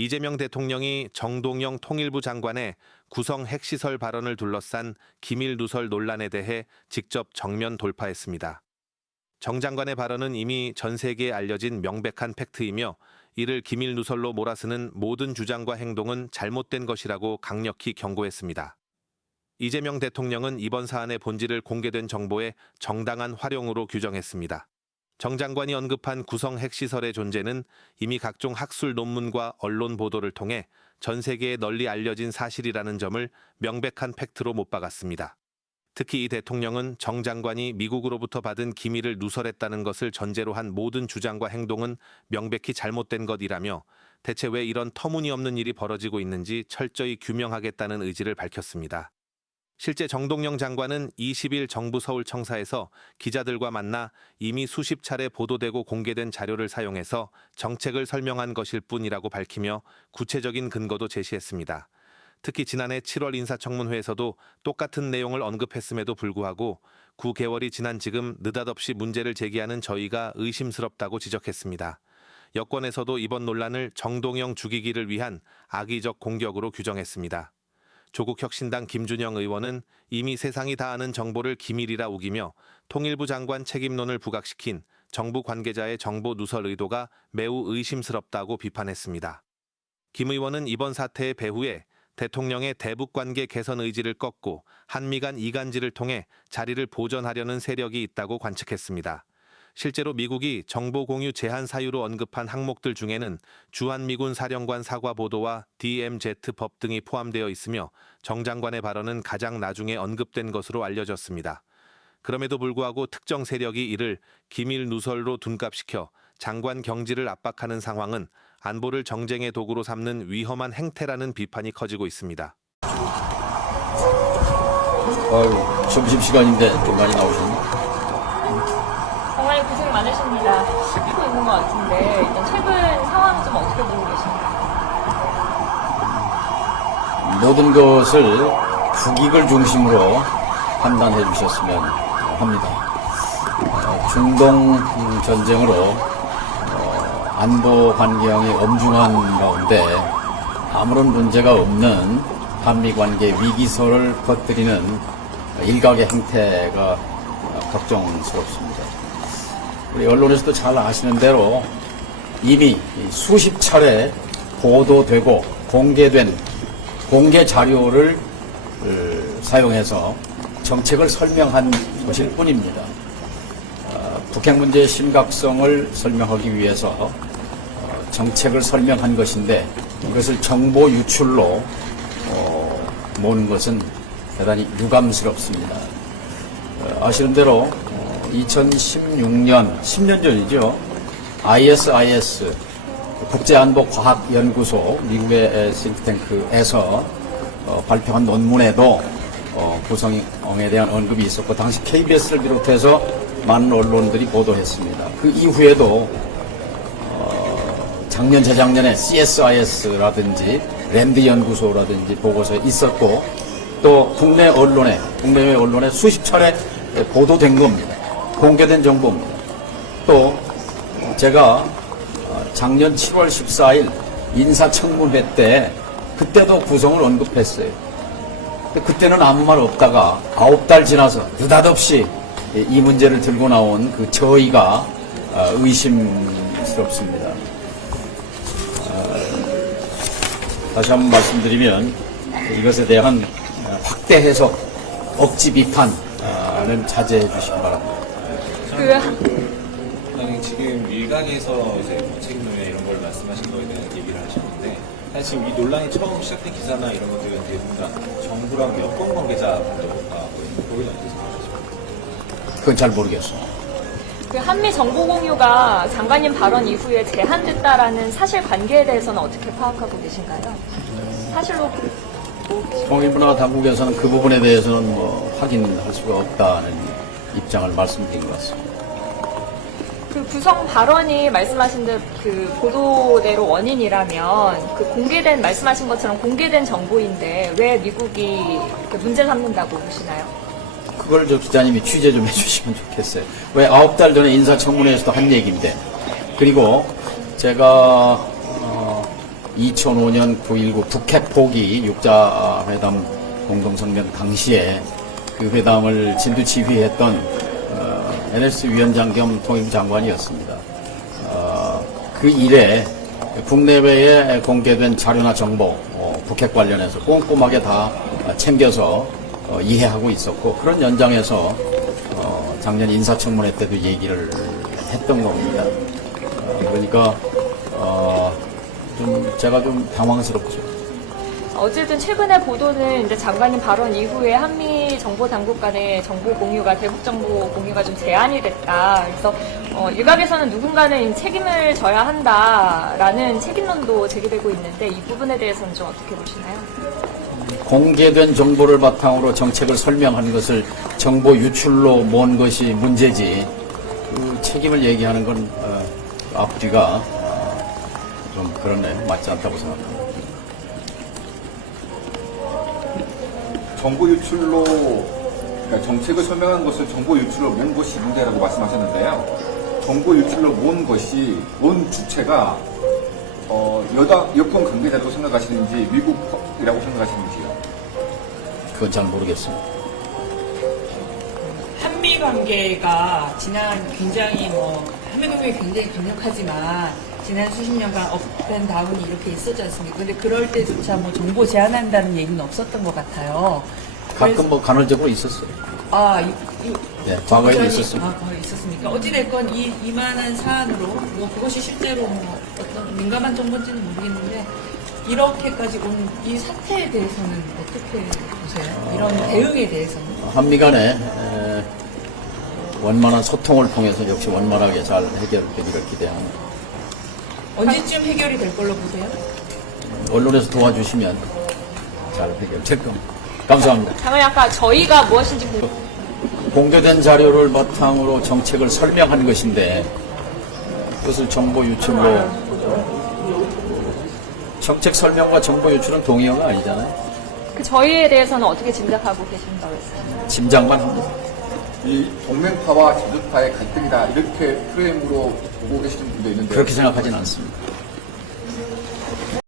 이재명 대통령이 정동영 통일부 장관의 구성 핵시설 발언을 둘러싼 기밀 누설 논란에 대해 직접 정면 돌파했습니다. 정 장관의 발언은 이미 전 세계에 알려진 명백한 팩트이며 이를 기밀 누설로 몰아쓰는 모든 주장과 행동은 잘못된 것이라고 강력히 경고했습니다. 이재명 대통령은 이번 사안의 본질을 공개된 정보의 정당한 활용으로 규정했습니다. 정 장관이 언급한 구성 핵시설의 존재는 이미 각종 학술 논문과 언론 보도를 통해 전 세계에 널리 알려진 사실이라는 점을 명백한 팩트로 못 박았습니다. 특히 이 대통령은 정 장관이 미국으로부터 받은 기밀을 누설했다는 것을 전제로 한 모든 주장과 행동은 명백히 잘못된 것이라며 대체 왜 이런 터무니없는 일이 벌어지고 있는지 철저히 규명하겠다는 의지를 밝혔습니다. 실제 정동영 장관은 20일 정부 서울청사에서 기자들과 만나 이미 수십 차례 보도되고 공개된 자료를 사용해서 정책을 설명한 것일 뿐이라고 밝히며 구체적인 근거도 제시했습니다. 특히 지난해 7월 인사청문회에서도 똑같은 내용을 언급했음에도 불구하고 9개월이 지난 지금 느닷없이 문제를 제기하는 저희가 의심스럽다고 지적했습니다. 여권에서도 이번 논란을 정동영 죽이기를 위한 악의적 공격으로 규정했습니다. 조국혁신당 김준영 의원은 이미 세상이 다 아는 정보를 기밀이라 우기며 통일부 장관 책임론을 부각시킨 정부 관계자의 정보 누설 의도가 매우 의심스럽다고 비판했습니다. 김 의원은 이번 사태의 배후에 대통령의 대북관계 개선 의지를 꺾고 한미 간 이간질을 통해 자리를 보전하려는 세력이 있다고 관측했습니다. 실제로 미국이 정보 공유 제한 사유로 언급한 항목들 중에는 주한미군 사령관 사과 보도와 DMZ법 등이 포함되어 있으며 정 장관의 발언은 가장 나중에 언급된 것으로 알려졌습니다. 그럼에도 불구하고 특정 세력이 이를 기밀 누설로 둔갑시켜 장관 경질을 압박하는 상황은 안보를 정쟁의 도구로 삼는 위험한 행태라는 비판이 커지고 있습니다. 점심시간인데 좀 많이 나오셨네. 정말 고생 많으십니다. 시키고 있는 것 같은데 일단 최근 상황 좀 어떻게 보고 계신가요? 모든 것을 국익을 중심으로 판단해 주셨으면 합니다. 중동 전쟁으로 안보 환경이 엄중한 가운데 아무런 문제가 없는 한미 관계 위기설을 퍼뜨리는 일각의 행태가 걱정스럽습니다. 우리 언론에서도 잘 아시는 대로 이미 수십 차례 보도되고 공개된 공개 자료를 사용해서 정책을 설명한 것일 뿐입니다. 북핵 문제의 심각성을 설명하기 위해서 정책을 설명한 것인데 이것을 정보 유출로 모는 것은 대단히 유감스럽습니다. 아시는 대로 2016년, 10년 전이죠. ISIS, 국제안보과학연구소, 미국의 싱크탱크에서 발표한 논문에도 구성에 대한 언급이 있었고, 당시 KBS를 비롯해서 많은 언론들이 보도했습니다. 그 이후에도 작년, 재작년에 CSIS라든지 랜드 연구소라든지 보고서에 있었고, 또 국내 언론에 수십 차례 보도된 겁니다. 공개된 정보입니다. 또 제가 작년 7월 14일 인사청문회 때 그때도 구성을 언급했어요. 그때는 아무 말 없다가 9달 지나서 느닷없이 이 문제를 들고 나온 그 저희가 의심스럽습니다. 다시 한번 말씀드리면 이것에 대한 확대 해석, 억지 비판은 자제해 주시기 바랍니다. 아니, 지금 일각에서 이제 책임론이나 이런 걸 말씀하신 거에 대한 얘기를 하셨는데, 사실 지금 이 논란이 처음 시작된 기사나 이런 것들은 대부분 다 정부랑 여권 관계자 보도가 거기는 어떻게 생각하십니까? 그건 잘 모르겠어요. 그 한미 정보 공유가 장관님 발언 이후에 제한됐다라는 사실관계에 대해서는 어떻게 파악하고 계신가요? 사실로 통일부나 당국에서는 그 부분에 대해서는 확인할 수가 없다는 입장을 말씀드린 것 같습니다. 그 구성 발언이 말씀하신 그 보도대로 원인이라면 그 공개된 말씀하신 것처럼 공개된 정보인데 왜 미국이 문제 삼는다고 보시나요? 그걸 저 기자님이 취재 좀 해주시면 좋겠어요. 왜 9달 전에 인사청문회에서도 한 얘기인데, 그리고 제가 2005년 9.19 북핵 포기 육자회담 공동성명 당시에 그 회담을 진두지휘했던 NS 위원장 겸 통일부 장관이었습니다. 그 이래 국내외에 공개된 자료나 정보, 북핵 관련해서 꼼꼼하게 다 챙겨서 이해하고 있었고, 그런 연장에서 작년 인사청문회 때도 얘기를 했던 겁니다. 그러니까 제가 좀 당황스럽죠. 어쨌든 최근의 보도는 이제 장관님 발언 이후에 한미 정보 당국 간의 정보 공유가 대북 정보 공유가 좀 제한이 됐다. 그래서 일각에서는 누군가는 책임을 져야 한다라는 책임론도 제기되고 있는데 이 부분에 대해서는 좀 어떻게 보시나요? 공개된 정보를 바탕으로 정책을 설명하는 것을 정보 유출로 모은 것이 문제지, 그 책임을 얘기하는 건 앞뒤가 좀 그러네, 맞지 않다고 생각합니다. 정보 유출로, 그러니까 정책을 설명한 것을 정보 유출로 모은 것이 문제라고 말씀하셨는데요. 정보 유출로 모은 것이, 모은 주체가, 여권 관계자라고 생각하시는지, 미국이라고 생각하시는지요? 그건 잘 모르겠습니다. 한미 관계가 굉장히 한미 동맹이 굉장히 강력하지만 지난 수십 년간 업앤다운이 이렇게 있었지 않습니까? 근데 그럴 때조차 정보 제한한다는 얘기는 없었던 것 같아요. 가끔 간헐적으로 있었어요. 네, 과거에 있었습니다. 과거에 있었습니까? 어찌됐건 이만한 사안으로 그것이 실제로 어떤 민감한 정보인지는 모르겠는데 이렇게까지 온 이 사태에 대해서는 어떻게 보세요? 이런 대응에 대해서는? 한미 간에 원만한 소통을 통해서 역시 원만하게 잘 해결되기를 기대합니다. 언제쯤 해결이 될 걸로 보세요? 언론에서 도와주시면 잘 해결될 겁니다. 감사합니다. 장관님 아까 저희가 무엇인지 공개된 자료를 바탕으로 정책을 설명한 것인데 그것을 정보 유출로, 정책 설명과 정보 유출은 동의어가 아니잖아요. 그 저희에 대해서는 어떻게 짐작하고 계신다고 했어요? 짐작만 합니다. 이 동맹파와 제주파의 갈등이다, 이렇게 프레임으로 보고 계시는 분도 있는데. 그렇게 생각하진 않습니다.